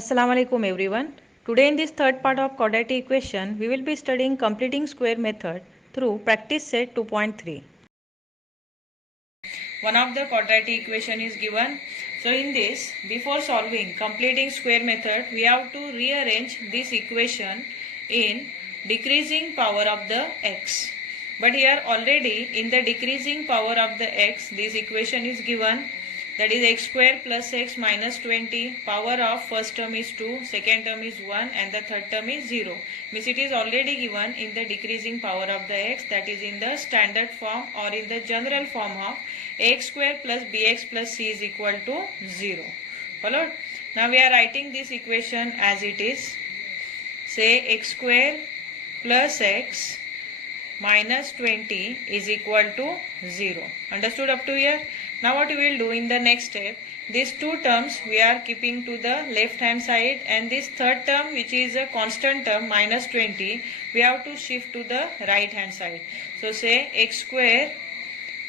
Assalamu alaikum everyone. Today in this third part of quadratic equation, we will be studying completing square method through practice set 2.3. One of the quadratic equation is given. So in this, before solving completing square method, we have to rearrange this equation in decreasing power of the x. But here already in the decreasing power of the x, this equation is given, that is x square plus x minus 20. Power of first term is 2, second term is 1 and the third term is 0. Means it is already given in the decreasing power of the x, that is in the standard form or in the general form of x square plus bx plus c is equal to 0. Followed? Now we are writing this equation as it is. Say x square plus x minus 20 is equal to 0. Understood up to here? Now what we will do in the next step, these two terms we are keeping to the left hand side, and this third term, which is a constant term minus 20, we have to shift to the right hand side. So say x square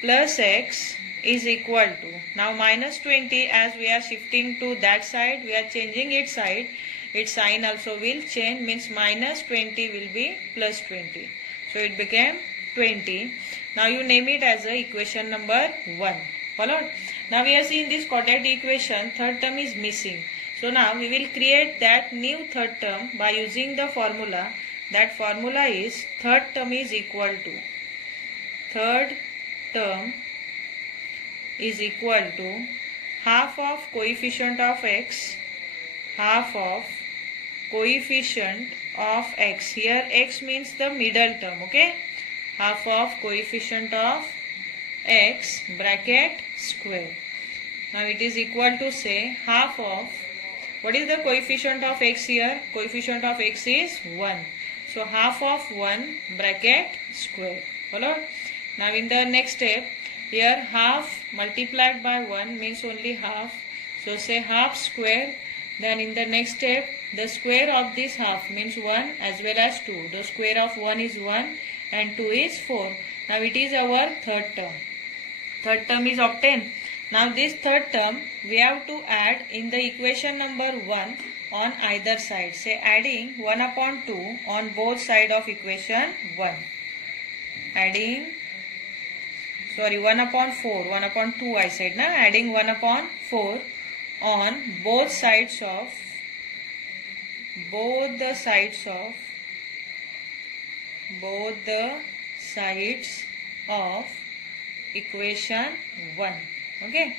plus x is equal to, now minus 20, as we are shifting to that side, we are changing its side, its sign also will change, means minus 20 will be plus 20. So it became 20. Now you name it as a equation number 1. Followed? Now we are seeing this quadratic equation, third term is missing. So now we will create that new third term by using the formula. That formula is third term is equal to, third term is equal to half of coefficient of x, half of coefficient of x. Here x means the middle term, okay? Half of coefficient of x bracket square. Now it is equal to, say, half of, what is the coefficient of x here? Coefficient of x is 1. So half of 1 bracket square. Follow? Now in the next step, here half multiplied by 1 means only half. So say half square. Then in the next step, the square of this half means 1 as well as 2. The square of 1 is 1 and 2 is 4. Now it is our third term. Third term is obtained. Now this third term we have to add in the equation number 1 on either side. Say adding 1 upon 2 on both sides of equation 1. Adding, 1 upon 4, 1 upon 2 I said, na? Adding 1 upon 4 on both sides of equation 1. Okay.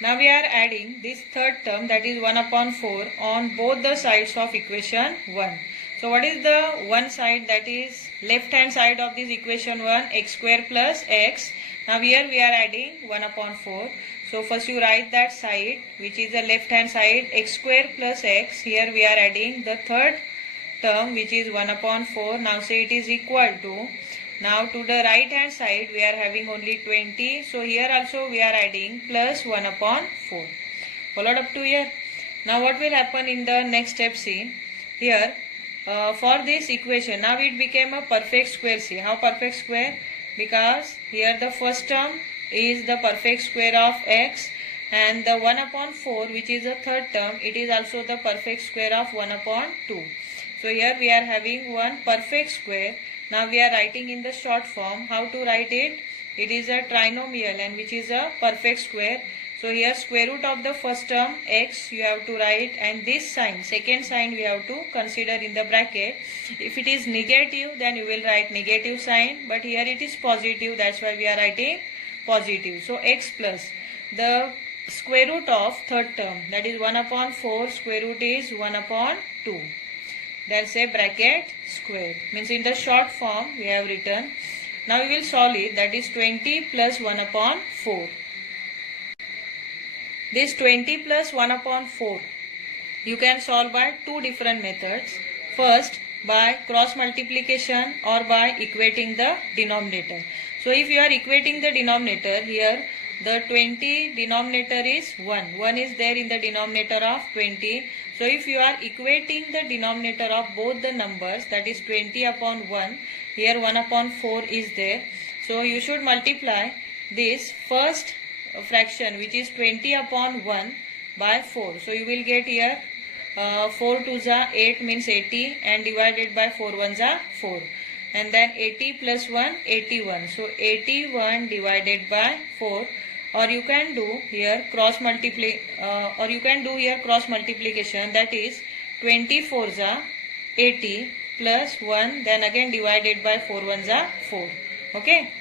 Now we are adding this third term, that is 1 upon 4 on both the sides of equation 1. So what is the one side, that is left hand side of this equation 1, x square plus x. Now here we are adding 1 upon 4. So first you write that side, which is the left hand side, x square plus x. Here we are adding the third term, which is 1 upon 4. Now say it is equal to, now to the right hand side we are having only 20. So here also we are adding plus 1 upon 4. Followed up to here? Now what will happen in the next step? See here, for this equation, now it became a perfect square. See how perfect square? Because here the first term is the perfect square of x, and the 1 upon 4, which is the third term, it is also the perfect square of 1 upon 2. So here we are having one perfect square. Now we are writing in the short form. How to write it? It is a trinomial, and which is a perfect square. So here square root of the first term x you have to write, and this sign, second sign, we have to consider in the bracket. If it is negative, then you will write negative sign, but here it is positive, that's why we are writing positive. So x plus the square root of third term, that is 1 upon 4, square root is 1 upon 2. Then say bracket square. Means in the short form we have written. Now we will solve it, that is 20 plus 1 upon 4. This 20 plus 1 upon 4 you can solve by two different methods. First, by cross multiplication or by equating the denominator. So if you are equating the denominator, here the 20 denominator is 1. 1 is there in the denominator of 20. So if you are equating the denominator of both the numbers, that is 20 upon 1, here 1 upon 4 is there. So you should multiply this first fraction, which is 20 upon 1, by 4. So you will get here 4 2s are 8 means 80 and divided by 4 1s are 4. And then 80 plus 1 81. So 81 divided by 4. Or you can do here cross multiplication, that is 24s are 80 plus 1, then again divided by 4 1s are 4. Okay.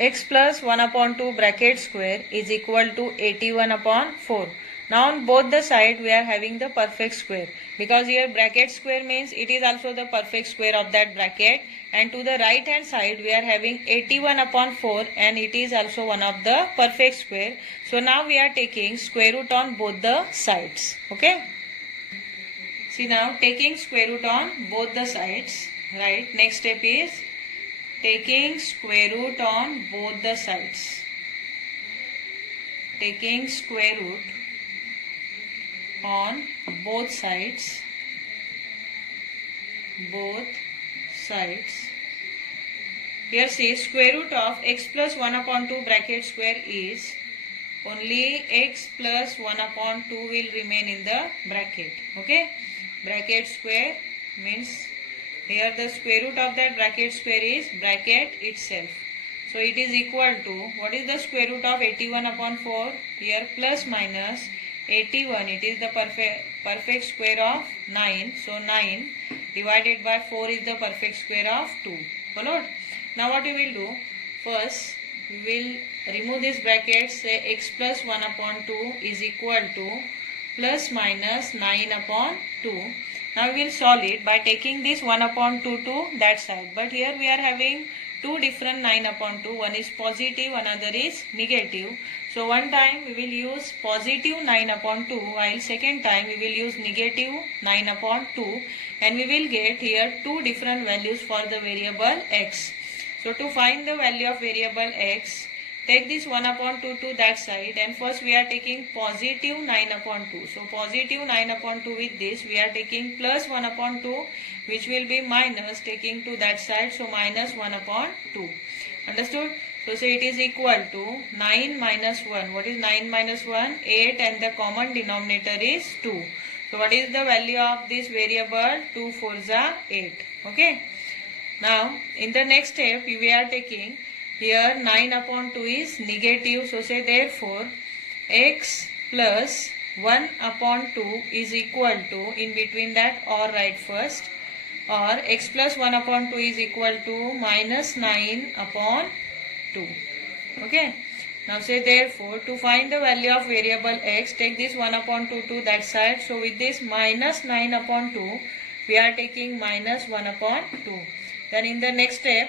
X plus 1 upon 2 bracket square is equal to 81 upon 4. Now on both the side we are having the perfect square, because here bracket square means it is also the perfect square of that bracket, and to the right hand side we are having 81 upon 4 and it is also one of the perfect square. So now we are taking square root on both the sides. Okay. See, now taking square root on both the sides, right? Next step is taking square root on both the sides. Taking square root on both sides. Here see, square root of x plus 1 upon 2 bracket square is only x plus 1 upon 2 will remain in the bracket. Okay. Bracket square means here the square root of that bracket square is bracket itself. So it is equal to, what is the square root of 81 upon 4? Here plus minus 81, it is the perfect square of 9. So 9 divided by 4 is the perfect square of 2. Followed? Now what you will do? First we will remove this bracket, say x plus 1 upon 2 is equal to plus minus 9 upon 2. Now we will solve it by taking this 1 upon 2 to that side. But here we are having two different 9 upon 2. One is positive, another is negative. So one time we will use positive 9 upon 2, while second time we will use negative 9 upon 2. And we will get here two different values for the variable x. So to find the value of variable x, take this 1 upon 2 to that side, and first we are taking positive 9 upon 2. So positive 9 upon 2 with this we are taking plus 1 upon 2, which will be minus taking to that side. So minus 1 upon 2. Understood? So say it is equal to 9 minus 1. What is 9 minus 1? 8, and the common denominator is 2. So what is the value of this variable? 2 4s are 8. Okay. Now in the next step we are taking here 9 upon 2 is negative. So say therefore x plus 1 upon 2 is equal to, in between that or write first, or x plus 1 upon 2 is equal to minus 9 upon 2. Okay. Now say therefore to find the value of variable x, take this 1 upon 2 to that side. So with this minus 9 upon 2 we are taking minus 1 upon 2. Then in the next step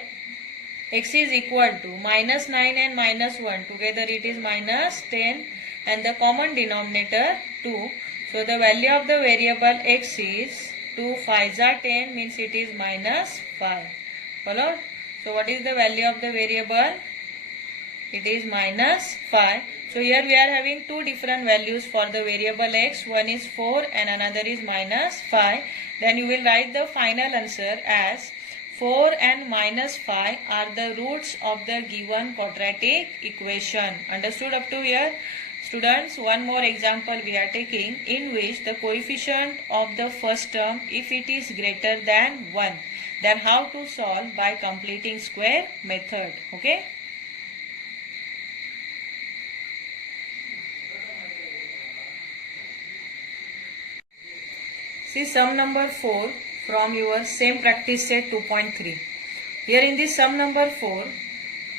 x is equal to minus 9 and minus 1 together, it is minus 10, and the common denominator 2. So the value of the variable x is 2 5s are 10, means it is minus 5. Followed? So what is the value of the variable? It is minus 5. So here we are having two different values for the variable x. One is 4 and another is minus 5. Then you will write the final answer as 4 and minus 5 are the roots of the given quadratic equation. Understood up to here? Students, one more example we are taking, in which the coefficient of the first term, if it is greater than 1, then how to solve? By completing square method. Okay. See sum number 4 from your same practice set 2.3. Here in this sum number 4,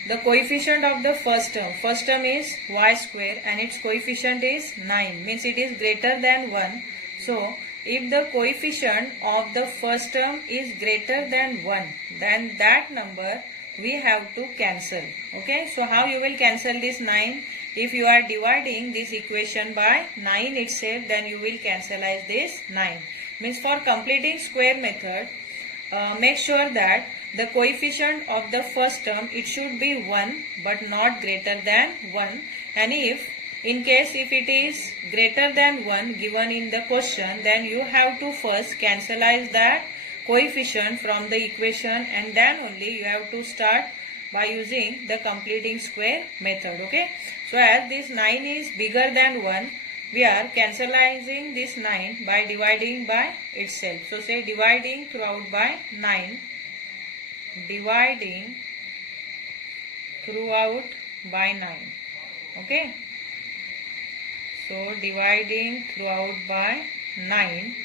the coefficient of the first term is y square and its coefficient is 9, means it is greater than 1. So if the coefficient of the first term is greater than 1, then that number we have to cancel. Okay, so how you will cancel this 9? If you are dividing this equation by 9 itself, then you will cancelize this 9. Means for completing square method, make sure that the coefficient of the first term, it should be 1 but not greater than 1. And if in case if it is greater than 1 given in the question, then you have to first cancelize that coefficient from the equation, and then only you have to start by using the completing square method. Okay, so as this 9 is bigger than 1, we are cancellizing this 9 by dividing by itself. So say dividing throughout by 9, dividing throughout by 9. Okay, so dividing throughout by 9,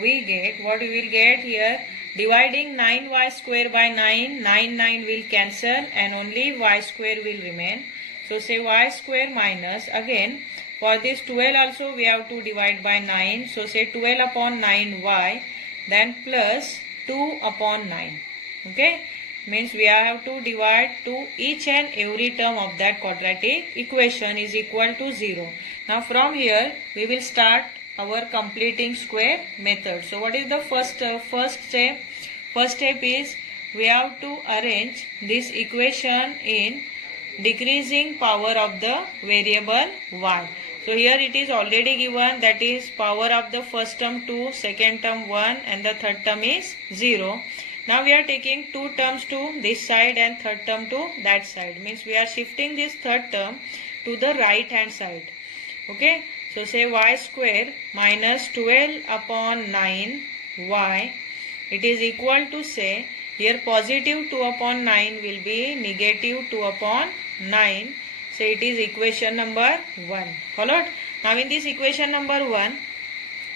we get, what we will get here, dividing 9y square by 9, 9 will cancel and only y square will remain. So say y square minus, again for this 12 also we have to divide by 9. So say 12 upon 9y, then plus 2 upon 9. Okay, means we have to divide to each and every term of that quadratic equation is equal to 0. Now from here we will start our completing square method. So what is the first step? First step is we have to arrange this equation in decreasing power of the variable y. So here it is already given, that is power of the first term 2, second term 1 and the third term is 0. Now we are taking two terms to this side and third term to that side. Means we are shifting this third term to the right hand side. Okay, so say y square minus 12 upon 9y, it is equal to, say here positive 2 upon 9 will be negative 2 upon 9. So it is equation number 1. Followed? Now in this equation number 1,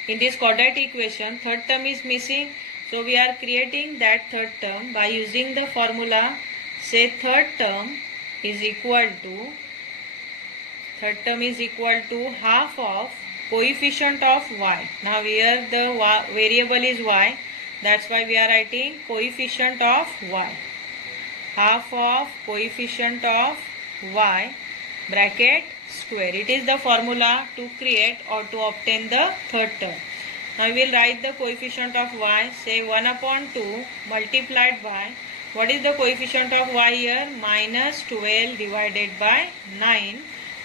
in this quadratic equation, third term is missing. So we are creating that third term by using the formula. Say third term is equal to half of coefficient of y. Now here the variable is y. That's why we are writing coefficient of y. Half of coefficient of y bracket square. It is the formula to create or to obtain the third term. Now we will write the coefficient of y. Say 1 upon 2 multiplied by, what is the coefficient of y here? Minus 12 divided by 9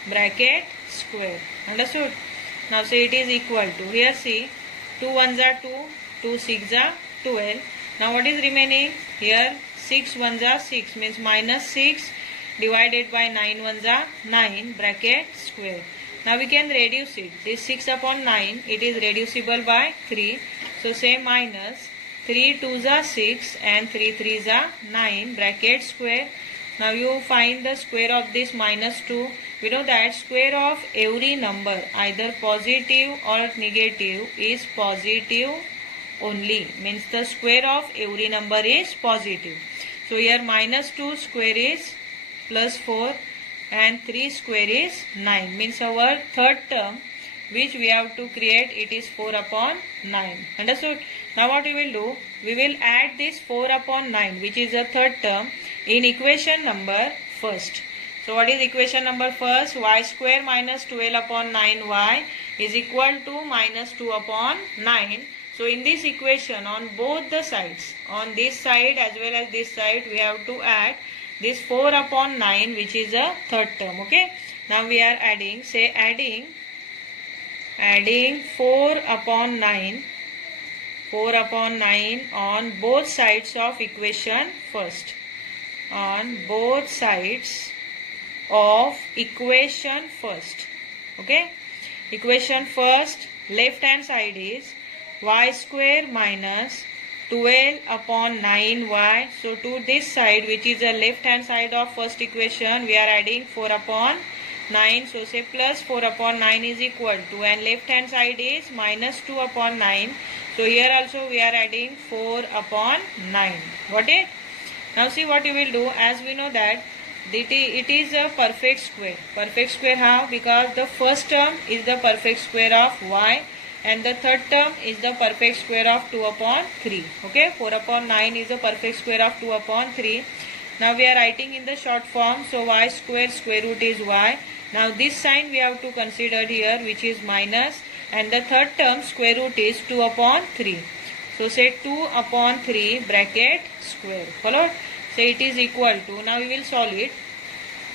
bracket square. Understood? Now say it is equal to, here see 2 1s are 2, 2 6s are 12. Now what is remaining? Here 6 1s are 6, means minus 6 divided by 9 1s are 9 bracket square. Now we can reduce it. This 6 upon 9, it is reducible by 3. So say minus 3 2s are 6 and 3 3s are 9 bracket square. Now you find the square of this minus 2. We know that square of every number, either positive or negative, is positive only. Means the square of every number is positive. So here minus 2 square is plus 4 and 3 square is 9. Means our third term which we have to create, it is 4 upon 9. Understood? Now what we will do? We will add this 4 upon 9 which is the third term in equation number first. So what is equation number first? Y square minus 12 upon 9y is equal to minus 2 upon 9. So in this equation on both the sides, on this side as well as this side, we have to add this 4 upon 9 which is a third term. Okay, now we are adding, say adding 4 upon 9 on both sides of equation first, on both sides of equation first. Okay, equation first, left hand side is y square minus 12 upon 9y. So to this side, which is the left hand side of first equation, we are adding 4 upon 9. So say plus 4 upon 9 is equal to, and left hand side is minus 2 upon 9. So here also we are adding 4 upon 9. Got it? Now see what you will do. As we know that it is a perfect square. Perfect square how? Because the first term is the perfect square of y and the third term is the perfect square of 2 upon 3. Okay, 4 upon 9 is the perfect square of 2 upon 3. Now we are writing in the short form. So y square square root is y. Now this sign we have to consider here, which is minus, and the third term square root is 2 upon 3. So say 2 upon 3 bracket square. Followed? So it is equal to, now we will solve it.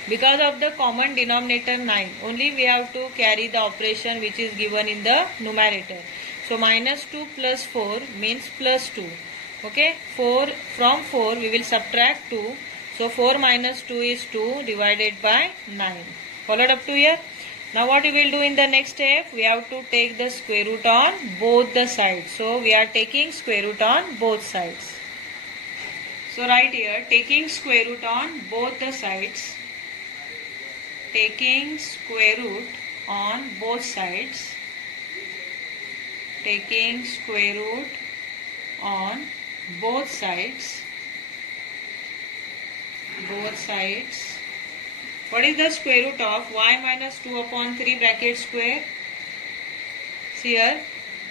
Because of the common denominator 9, only we have to carry the operation which is given in the numerator. So minus 2 plus 4 means plus 2. Okay, 4 from 4 we will subtract 2. So 4 minus 2 is 2 divided by 9. Followed up to here? Now what we will do in the next step? We have to take the square root on both the sides. So we are taking square root on both sides. So right here, taking square root on both the sides. Taking square root on both sides. Taking square root on both sides. Both sides. What is the square root of y minus 2 upon 3 bracket square? See here,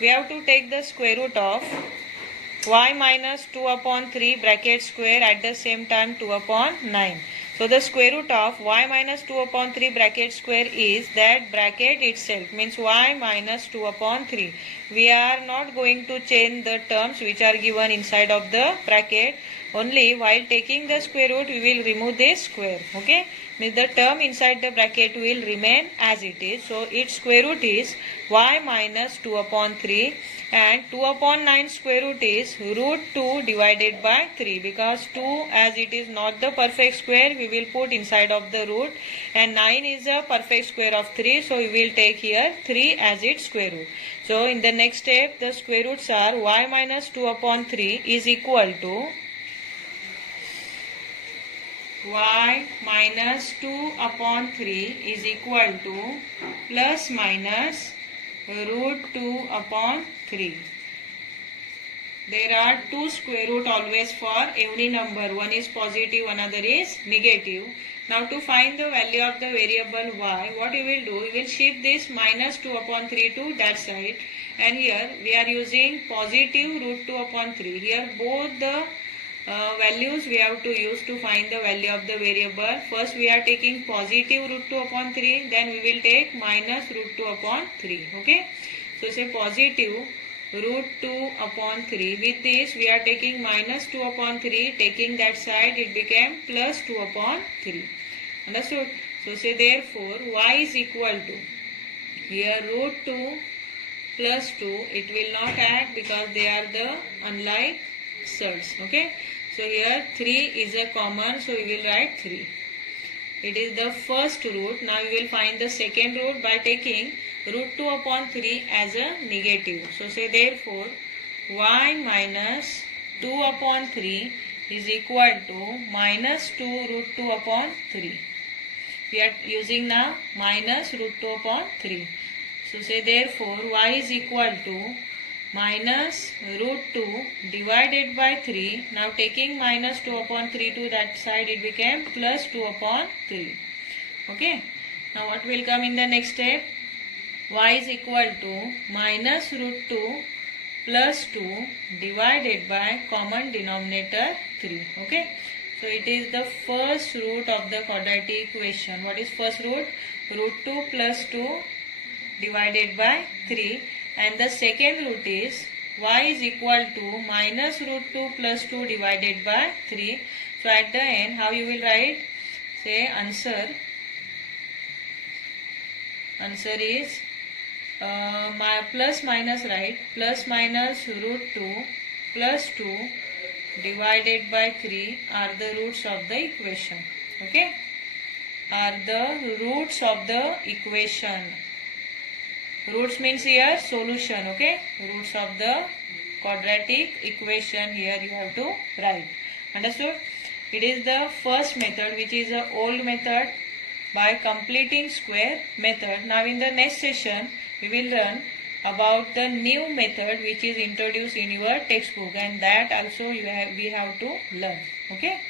we have to take the square root of y minus 2 upon 3 bracket square at the same time 2 upon 9. So the square root of y minus 2 upon 3 bracket square is that bracket itself, means y minus 2 upon 3. We are not going to change the terms which are given inside of the bracket. Only while taking the square root we will remove this square. Okay, means the term inside the bracket will remain as it is. So its square root is y minus 2 upon 3, and 2 upon 9 square root is root 2 divided by 3. Because 2, as it is not the perfect square, we will put inside of the root, and 9 is a perfect square of 3, so we will take here 3 as its square root. So in the next step, the square roots are y minus 2 upon 3 is equal to y minus 2 upon 3 is equal to plus minus root 2 upon 3. There are two square root always for every number. One is positive, another is negative. Now to find the value of the variable y, what we will do, we will shift this minus 2 upon 3 to that side. And here we are using positive root 2 upon 3. Here both the values we have to use to find the value of the variable. First we are taking positive root 2 upon 3, then we will take minus root 2 upon 3. Okay, so say positive root 2 upon 3. With this we are taking minus 2 upon 3, taking that side it became plus 2 upon 3. Understood? So say therefore y is equal to, here root 2 plus 2, it will not add because they are the unlike surds. Okay, so here 3 is a common, so we will write 3. It is the first root. Now we will find the second root by taking root 2 upon 3 as a negative. So say therefore y minus 2 upon 3 is equal to minus 2 root 2 upon 3. We are using now minus root 2 upon 3. So say therefore y is equal to minus root 2 divided by 3. Now taking minus 2 upon 3 to that side, it became plus 2 upon 3. Okay. Now what will come in the next step? Y is equal to minus root 2 plus 2 divided by common denominator 3. Okay. So it is the first root of the quadratic equation. What is first root? Root 2 plus 2 divided by 3. And the second root is y is equal to minus root 2 plus 2 divided by 3. So at the end, how you will write? Say answer is my plus minus, right? Plus minus root 2 plus 2 divided by 3 are the roots of the equation. Okay? Are the roots of the equation. Roots means here solution. Okay, roots of the quadratic equation here you have to write. Understood? It is the first method, which is the old method by completing square method. Now in the next session we will learn about the new method which is introduced in your textbook, and that also we have to learn. Okay.